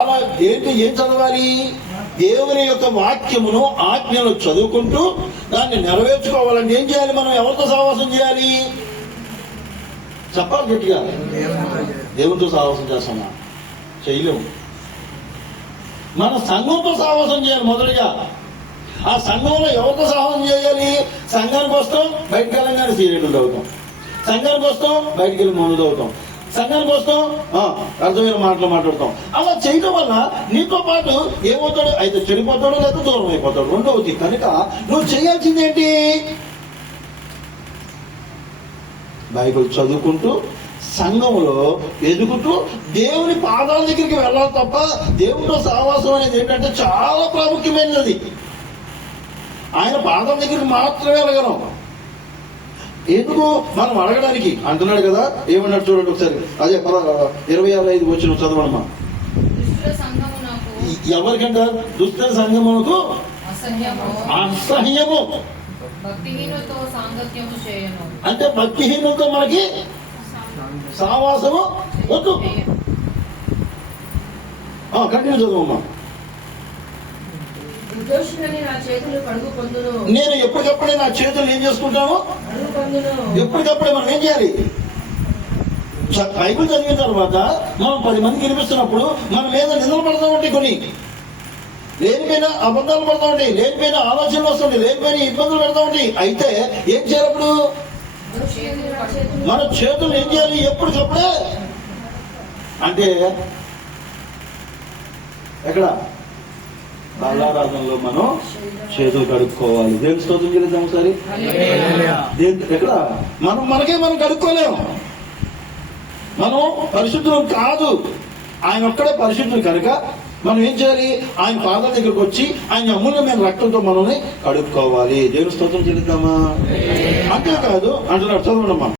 ఏం చదవాలి? దేవుని యొక్క వాక్యమును ఆజ్ఞలు చదువుకుంటూ దాన్ని నెరవేర్చుకోవాలంటే ఏం చేయాలి? మనం ఎవరితో సహవాసం చేయాలి? చెప్పాలి గట్టిగా. దేవునితో సహవాసం చేస్తామా? చేయలేము. మన సంఘంతో సహవాసం చేయాలి. మొదటిగా ఆ సంఘంలో ఎవరితో సహవాసం చేయాలి? సంఘానికి వస్తాం, బయటకు వెళ్ళంగానే సీరియట్లు చదువుతాం. సంఘానికి వస్తాం, బయటికి వెళ్ళి మందు చదువుతాం. సంఘానికి వస్తాం, అర్థమైన మాటలు మాట్లాడతాం. అలా చేయడం వల్ల నీతో పాటు ఏమవుతాడు? అయితే చెడిపోతాడు, లేదా దూరం అయిపోతాడు. రెండవది కనుక నువ్వు చేయాల్సింది ఏంటి? బైబిల్ చదువుకుంటూ సంఘంలో ఎదుగుతూ దేవుని పాదాల దగ్గరికి వెళ్ళాలి తప్ప దేవుడితో సహవాసం అనేది ఏంటంటే చాలా ప్రాముఖ్యమైనది. ఆయన పాదాల దగ్గరికి మాత్రమే వెళ్ళగలం. ఎందుకు? మనం అడగడానికి అంటున్నాడు కదా. ఏమన్నాడు చూడండి ఒకసారి. అదే 26:5 వచ్చిన చదవడమ్మా. ఎవరికంట? దుష్ట సంఘమునకు అసహ్యము, అంటే భక్తిహీనులతో మనకి సావాసము వద్దు. కంటిన్యూ చదవమ్మా. నేను ఎప్పటికప్పుడే నా చేతులు ఏం చేసుకుంటాను? ఎప్పటికప్పుడే మనం ఏం చేయాలి? బైబిల్ చదివిన తర్వాత మనం 10 మందికి వినిపిస్తున్నప్పుడు మన మీద నిందలు పడతా ఉంటాయి, కొన్ని లేనిపోయిన అబద్ధాలు పడతా ఉంటాయి, లేనిపోయిన ఆలోచనలు వస్తుంటాయి, లేనిపోయిన ఇబ్బందులు పెడతా ఉంటాయి. అయితే ఏం చేయాలప్పుడు? మన చేతులు ఏం చేయాలి? ఎప్పటికప్పుడే. అంటే ఎక్కడ? బలారాధనలో మనం చేతులు కడుక్కోవాలి. దేవుని స్తోత్రం చేద్దాం ఒకసారి. ఎక్కడ? మనం కడుక్కోలేము. మనం పరిశుద్ధులు కాదు, ఆయన ఒక్కడే పరిశుద్ధులు. కనుక మనం ఏం చేయాలి? ఆయన పాదాల దగ్గరకు వచ్చి ఆయన అమూల్యమైన రక్తంతో మనల్ని కడుక్కోవాలి. దేవుని స్తోత్రం చెల్లిద్దామా? అంతేకాదు అంటున్నాడు, చదవండమ్మా.